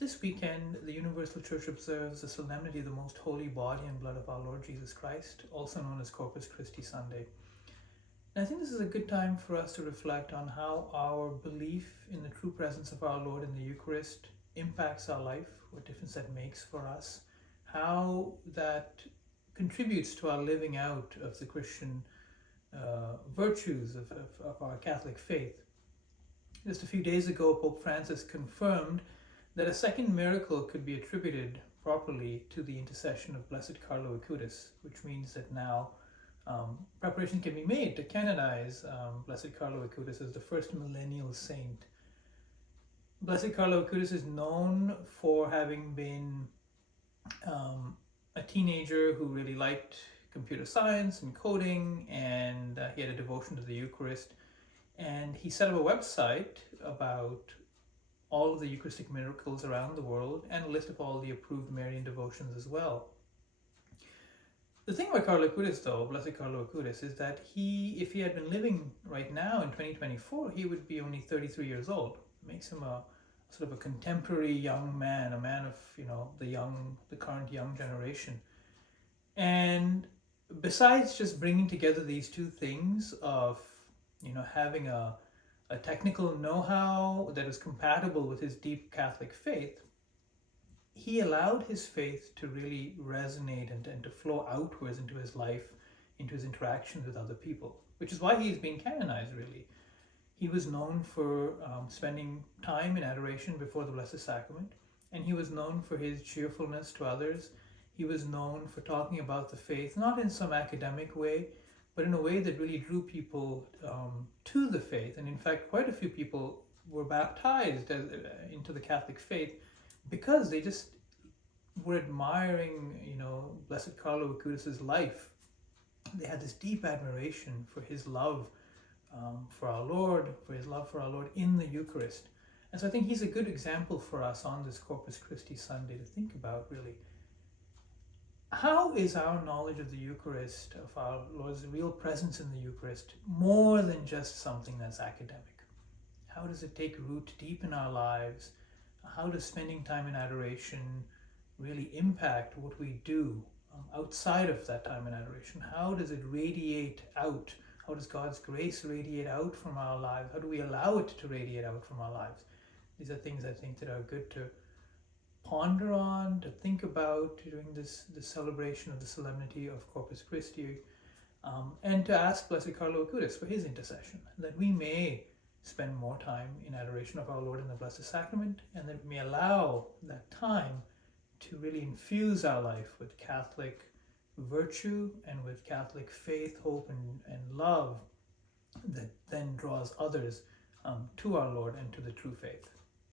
This weekend, the Universal Church observes the Solemnity of the Most Holy Body and Blood of our Lord Jesus Christ, also known as Corpus Christi Sunday. And I think this is a good time for us to reflect on how our belief in the true presence of our Lord in the Eucharist impacts our life, what difference that makes for us, how that contributes to our living out of the Christian virtues of our Catholic faith. Just a few days ago, Pope Francis confirmed that a second miracle could be attributed properly to the intercession of Blessed Carlo Acutis, which means that now preparation can be made to canonize Blessed Carlo Acutis as the first millennial saint. Blessed Carlo Acutis is known for having been a teenager who really liked computer science and coding, and he had a devotion to the Eucharist. And he set up a website about all of the Eucharistic miracles around the world and a list of all the approved Marian devotions as well. The thing about Carlo Acutis, though, Blessed Carlo Acutis, is that if he had been living right now in 2024, he would be only 33 years old. It makes him a sort of a contemporary young man, a man of, the current young generation. And besides just bringing together these two things of, having a technical know-how that is compatible with his deep Catholic faith, he allowed his faith to really resonate and to flow outwards into his life, into his interactions with other people, which is why he's been canonized, really. He was known for spending time in adoration before the Blessed Sacrament, and he was known for his cheerfulness to others. He was known for talking about the faith, not in some academic way, but in a way that really drew people to the faith. And in fact, quite a few people were baptized into the Catholic faith because they just were admiring, Blessed Carlo Acutis' life. They had this deep admiration for his love for our Lord, for his love for our Lord in the Eucharist. And so I think he's a good example for us on this Corpus Christi Sunday to think about, really. How is our knowledge of the Eucharist, of our Lord's real presence in the Eucharist, more than just something that's academic? How does it take root deep in our lives? How does spending time in adoration really impact what we do outside of that time in adoration? How does it radiate out? How does God's grace radiate out from our lives? How do we allow it to radiate out from our lives? These are things I think that are good to ponder on, to think about during this celebration of the Solemnity of Corpus Christi, and to ask Blessed Carlo Acutis for his intercession, that we may spend more time in adoration of our Lord in the Blessed Sacrament, and that we may allow that time to really infuse our life with Catholic virtue and with Catholic faith, hope, and love that then draws others to our Lord and to the true faith.